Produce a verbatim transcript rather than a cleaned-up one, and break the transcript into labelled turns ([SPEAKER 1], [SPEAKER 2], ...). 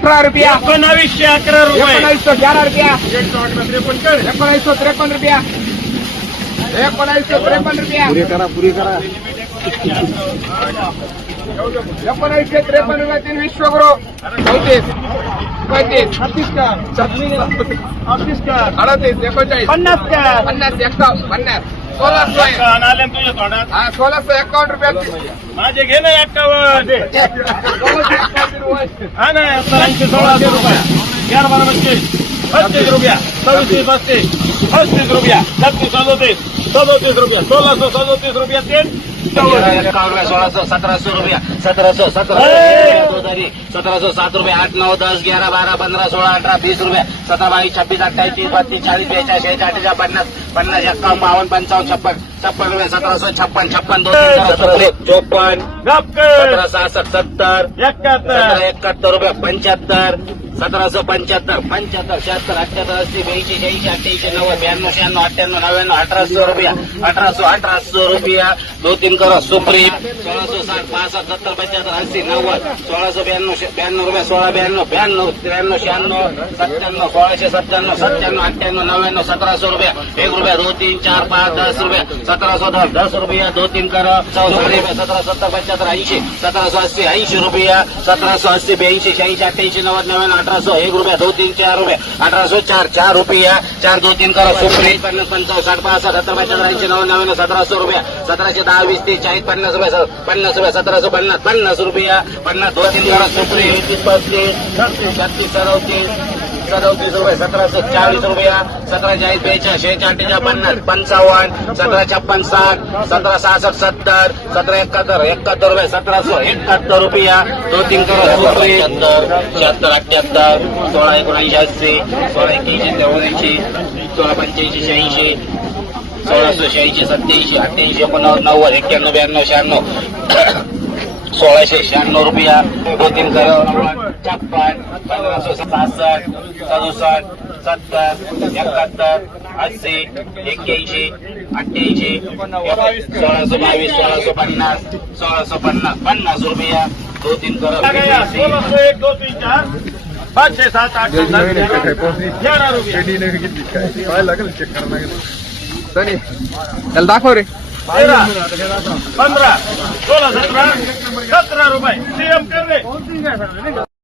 [SPEAKER 1] अठरा रुपया
[SPEAKER 2] एकोणावीसशे अकरा रुपये
[SPEAKER 1] एकोणावीसशे ग्यारह रुपया एकोणावीसशे त्रेपन्न रुपया एकोणावीसशे त्रेपन्न रुपया
[SPEAKER 3] पुरी करा पुरी करा
[SPEAKER 1] एकोणावीसशे त्रेपन्न रुपया तीन विश्वगुरु चौतीस पैंतीस छत्तीस का छत्तीस अडतीस का अडतीस एकोणचाळीस पन्नास का पन्नास एक्कावन्न पन्नास सोळाशे
[SPEAKER 2] आले तुझ्या तोंडात
[SPEAKER 1] हा सोळाशे एक्कावन्न रुपया
[SPEAKER 2] माझे घे ना एक्कावन्न हा ना ऐंशी सोळाशे रुपये ग्यारह बारा पच्चीस पस्तीस रुपया सव्वीस पस्तीस पस्तीस रुपया छत्तीस सदोतीस सदोतीस रुपया सोलह सौ सदोतीस रुपया तीन
[SPEAKER 3] सोलह सौ सत्रह सौ रुपया सत्रह सौ सत्रह दो तारीख सत्रह सौ सात रुपये आठ नौ दस ग्यारह बारह पंद्रह सोलह अठारह बीस रुपये सत्रह बाईस छब्बीस अट्ठाईस तीस बत्तीस चालीस बेचाळीस शेहेचाळीस अठ्ठेचाळीस पन्नास पन्नास एक्कावन्न बावन्न पंचावन्न छप्पन छप्पन रुपये सत्रह सौ छप्पन छप्पन दो चौपन सत्रह सहासष्ट सत्तर
[SPEAKER 2] एकाहत्तर
[SPEAKER 3] एकाहत्तर रुपये पंच्याहत्तर सतरा सौ पंच्याहत्तर पंच्याहत्तर शहात्तर अठ्याहत्तर अस्सी ब्याऐंशी शहाऐंशी अठ्ठ्याऐंशी नव्वद ब्याण्णव शहाण्णव अठ्ठ्याण्णव नव्याण्णव अठरा सौ रुपया अठरा सौ अठरा सौ रुपया दो तीन करो सुप्रीम सोळा सौ साठ पासष्ट सत्तर पंच्याहत्तर अस्सी नव्वद सोळा सौ ब्याण्णव ब्याण्णव रुपया सोळा ब्याण्णव ब्याण्णव त्र्याण्णव शहाण्णव सत्त्याण्णव सोळाशे सत्त्याण्णव सत्त्याण्णव अठ्ठ्याण्णव नव्याण्णव सतरा सौ रुपया एक रुपया दो तीन चार पाच दस रुपया सतरा सौ दस दस रुपया दो तीन करो चौदा रुपया सतरा सत्तर पंच्याहत्तर ऐंशी सतरा सौ अस्सी ऐंशी रुपया सतरा सौ अस्सी ब्याऐंशी शहाऐंशी अठ्ठ्याऐंशी नव्वद नव्याण्णव अठारह सौ एक रुपया दो तीन चार रुपये अठारह सौ चार चार रुपया चार दो तीन करो सुप्रीम पन्नास पंचावन्न साठ पासष्ट सत्तर पंच्याहत्तर ऐंशी नव्वद नव्याण्णव सतरा सौ रुपया सतराशे दहा वीस तीस चाळीस पन्नास रुपये पन्नास रुपया सतरा सौ पन्नास पन्नास रुपया पन्नास दो तीन करो सुप्रीम तीस पस्तीस छत्तीस छत्तीस सदतीस सदतीस रुपये सतरा सौ चाळीस रुपया सतरा चाळीस बेचाळीस शेहेचाळीस अठ्ठेचाळीस पन्नास पंचावन्न सतरा छप्पन साठ सतरा सहासष्ट सत्तर सतरा एकाहत्तर एकाहत्तर रुपये सतरा सौ एकाहत्तर रुपया दो तीन करो शहात्तर शहात्तर अठ्ठ्याहत्तर सोळा एकोणऐंशी अस्सी सोळा एक्क्याऐंशी चौऱ्याऐंशी सोळा पंच्याऐंशी शहाऐंशी सोळाशे शहाऐंशी सत्याऐंशी अठ्ठ्याऐंशी एकोणनव्वद नव्वद एक्क्याण्णव ब्याण्णव शहाण्णव सोळाशे शहाण्णव रुपया दो तीन करो छप्पन पंधराशे सहासष्ट सदुसष्ट सत्तर एकाहत्तर अस्सी एक्क्याऐंशी अठ्ठ्याऐंशी सोळाशे बावीस सोळाशे पन्नास सोळाशे पन्नास पन्नास रुपया दो तीन करो
[SPEAKER 2] सोलह सौ एक दो तीन चार पाच छे सात आठ नऊ दहा ग्यारह रुपया
[SPEAKER 1] सनी त्याला दाखव रे
[SPEAKER 2] तेरह पंद्रह सोलह सत्रह सत्रह रुपये सीएम कर दे